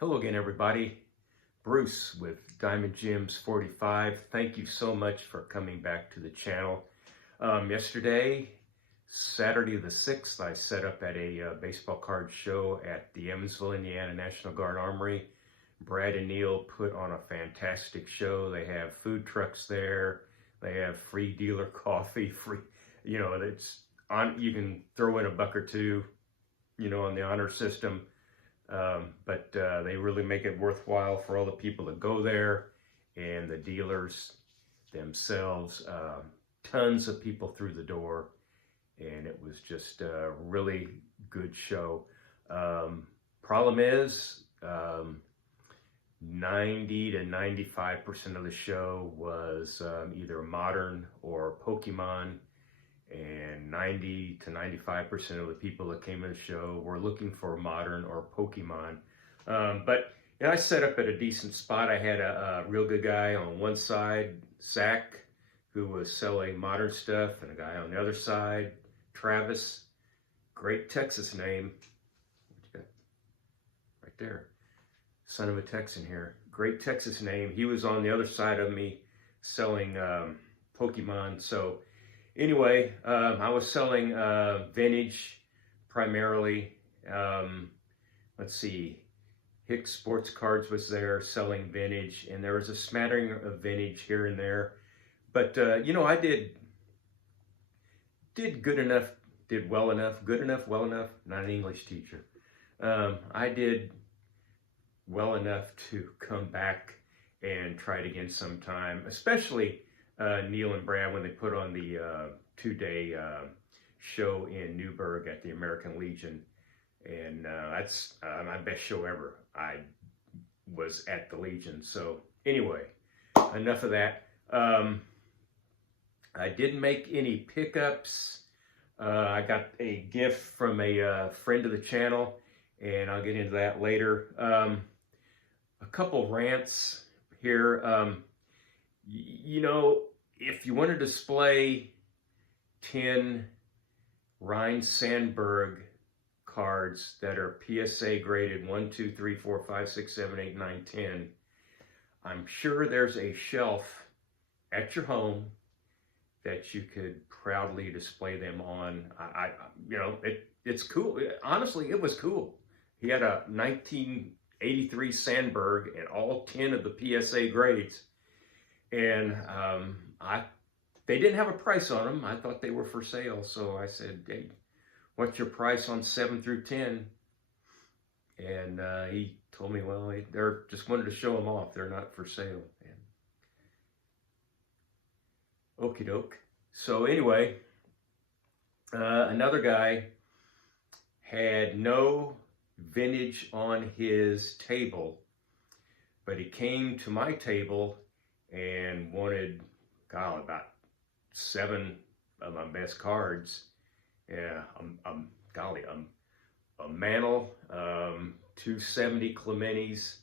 Hello again, everybody. Bruce with Diamond Gems 45. Thank you so much for coming back to the channel. Yesterday, Saturday the 6th, I set up at a baseball card show at the Evansville, Indiana National Guard Armory. Brad and Neil put on a fantastic show. They have food trucks there. They have free dealer coffee, it's on. You can throw in a buck or two, on the honor system. But they really make it worthwhile for all the people that go there and the dealers themselves. Tons of people through the door, and it was just a really good show. Problem is, 90 to 95% of the show was either modern or Pokemon, and 90 to 95% of the people that came to the show were looking for modern or Pokemon. But I set up at a decent spot. I had a real good guy on one side, Zach, who was selling modern stuff, and a guy on the other side, Travis, great Texas name. What you got? Right there. Son of a Texan here. Great Texas name. He was on the other side of me selling Pokemon. So anyway, I was selling vintage primarily. Let's see, Hicks Sports Cards was there selling vintage, and there was a smattering of vintage here and there. But I did good enough, did well enough, good enough, well enough. Not an English teacher. I did well enough to come back and try it again sometime, especially Neil and Brad when they put on the two-day show in Newburgh at the American Legion. And that's my best show ever. I was at the Legion. So anyway, enough of that. I didn't make any pickups. I got a gift from a friend of the channel, and I'll get into that later. A couple rants here. If you want to display 10 Ryan Sandberg cards that are PSA graded 1, 2, 3, 4, 5, 6, 7, 8, 9, 10, I'm sure there's a shelf at your home that you could proudly display them on. It's cool. Honestly, it was cool. He had a 1983 Sandberg and all 10 of the PSA grades. And they didn't have a price on them. I thought they were for sale. So I said, hey, what's your price on 7 through 10? And he told me, well, they're just wanted to show them off. They're not for sale. And okie doke. So anyway, another guy had no vintage on his table, but he came to my table and wanted, about 7 of my best cards. Yeah, a Mantle, 270 Clementis,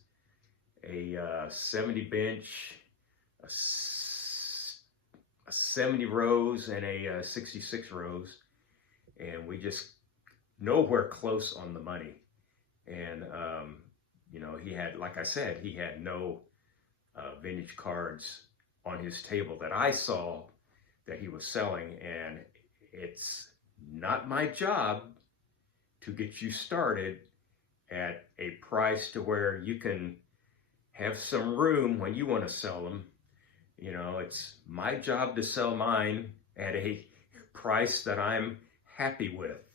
a 70 bench, a 70 Rose, and a 66 Rose, and we just nowhere close on the money. And he had, like I said, he had no vintage cards on his table that I saw that he was selling. And it's not my job to get you started at a price to where you can have some room when you want to sell them. It's my job to sell mine at a price that I'm happy with,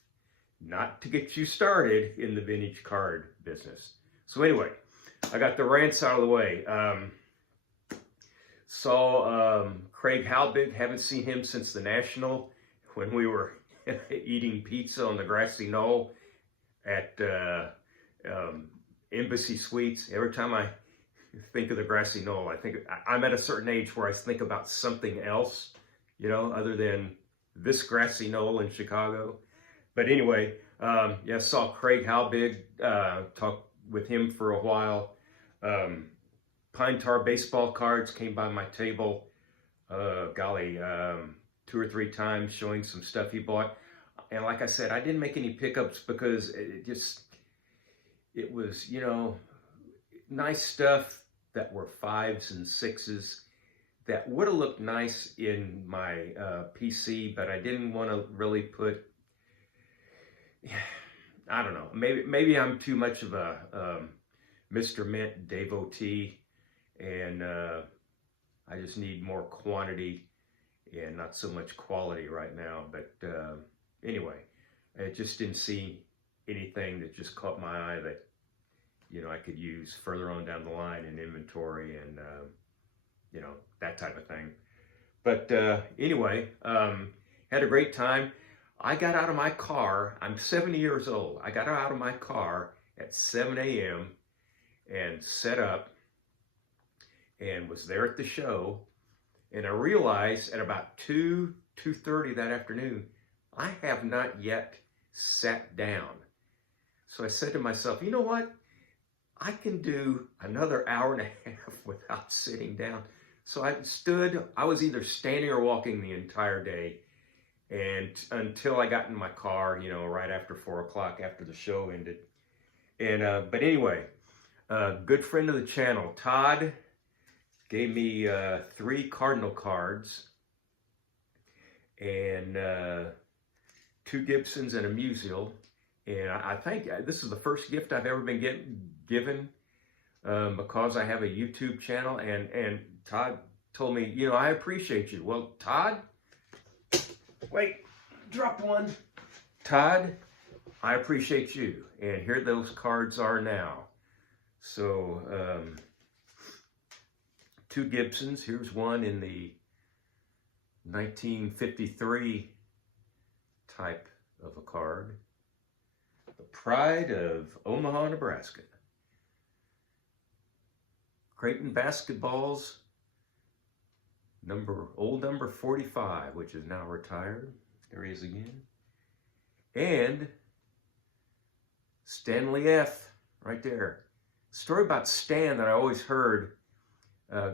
not to get you started in the vintage card business. So anyway, I got the rants out of the way. Saw Craig Halbig, haven't seen him since the National, when we were eating pizza on the grassy knoll at Embassy Suites. Every time I think of the grassy knoll, I'm at a certain age where I think about something else, other than this grassy knoll in Chicago. But anyway, saw Craig Halbig, talked with him for a while. Pine Tar baseball cards came by my table, 2 or 3 times, showing some stuff he bought. And like I said, I didn't make any pickups because it was, nice stuff that were 5s and 6s that would have looked nice in my PC, but I didn't want to really put, I don't know, maybe I'm too much of a Mr. Mint devotee, and I just need more quantity and not so much quality right now. But anyway, I just didn't see anything that just caught my eye that, you know, I could use further on down the line in inventory and, you know, that type of thing. But anyway, had a great time. I got out of my car. I'm 70 years old. I got out of my car at 7 a.m. and set up and was there at the show. And I realized at about 2:30 that afternoon, I have not yet sat down. So I said to myself, you know what? I can do another hour and a half without sitting down. So I stood, I was either standing or walking the entire day, and until I got in my car, you know, right after 4 o'clock after the show ended. And but anyway, good friend of the channel, Todd, gave me 3 Cardinal cards and 2 Gibsons and a Musial. And I think this is the first gift I've ever been given because I have a YouTube channel. And Todd told me, you know, I appreciate you. Well, Todd, wait, dropped one. Todd, I appreciate you. And here those cards are now. So, 2 Gibsons. Here's one in the 1953 type of a card. The Pride of Omaha, Nebraska. Creighton basketballs, old number 45, which is now retired. There he is again. And Stanley F. right there. Story about Stan that I always heard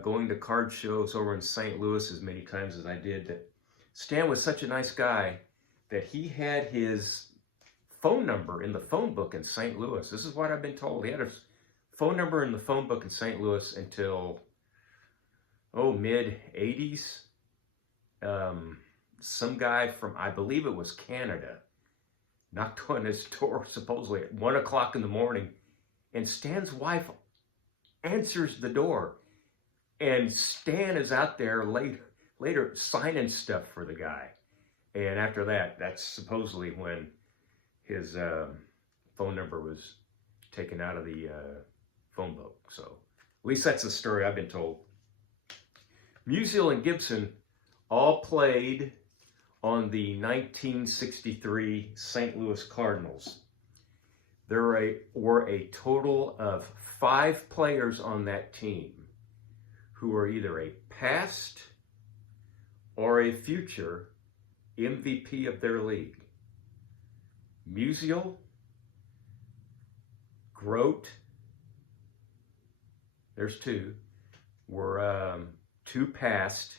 going to card shows over in St. Louis as many times as I did, that Stan was such a nice guy that he had his phone number in the phone book in St. Louis. This is what I've been told. He had a phone number in the phone book in St. Louis until, mid-80s. Some guy from, I believe it was Canada, knocked on his door supposedly at 1 o'clock in the morning, and Stan's wife answers the door, and Stan is out there later signing stuff for the guy. And after that, that's supposedly when his phone number was taken out of the phone book. So at least that's the story I've been told. Musial and Gibson all played on the 1963 St. Louis Cardinals. There were a total of 5 players on that team who were either a past or a future MVP of their league. Musial, Grote, there's 2, were 2 past.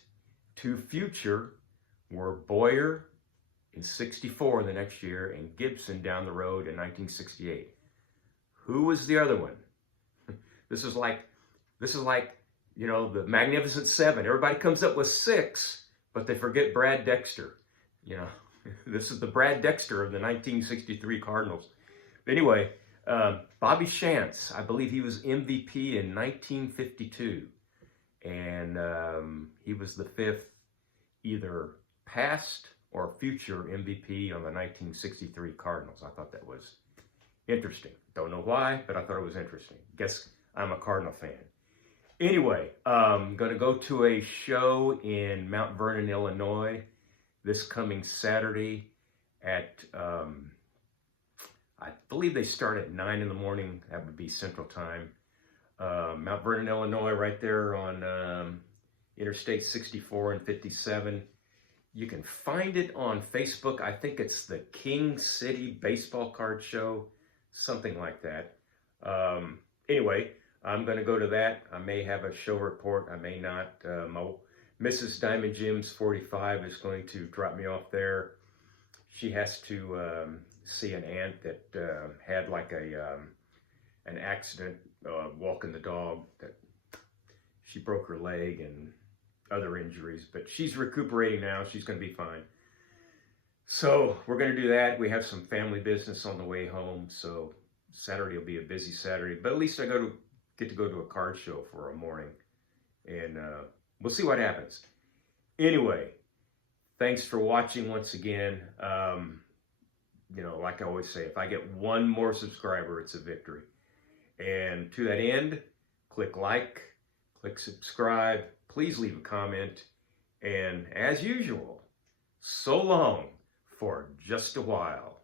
2 future were Boyer in 64 the next year and Gibson down the road in 1968. Who was the other one? This is like, you know, the Magnificent Seven. Everybody comes up with 6, but they forget Brad Dexter. You know, this is the Brad Dexter of the 1963 Cardinals. But anyway, Bobby Shantz, I believe he was MVP in 1952. And he was the 5th either past or future MVP on the 1963 Cardinals. I thought that was interesting. Don't know why, but I thought it was interesting. Guess I'm a Cardinal fan. Anyway, I'm going to go to a show in Mount Vernon, Illinois this coming Saturday at, I believe they start at 9 in the morning. That would be Central Time. Mount Vernon, Illinois, right there on Interstate 64 and 57. You can find it on Facebook. I think it's the King City Baseball Card Show, something like that. Anyway, I'm going to go to that. I may have a show report. I may not. Mrs. Diamond Jim's 45 is going to drop me off there. She has to see an aunt that had like an accident walking the dog that she broke her leg and other injuries, but she's recuperating now. She's going to be fine. So we're going to do that. We have some family business on the way home, so Saturday will be a busy Saturday, but at least I get to go to a card show for a morning, and we'll see what happens. Anyway, thanks for watching once again. You know, like I always say, if I get one more subscriber, it's a victory. And to that end, click like, click subscribe, please leave a comment, and as usual, so long for just a while.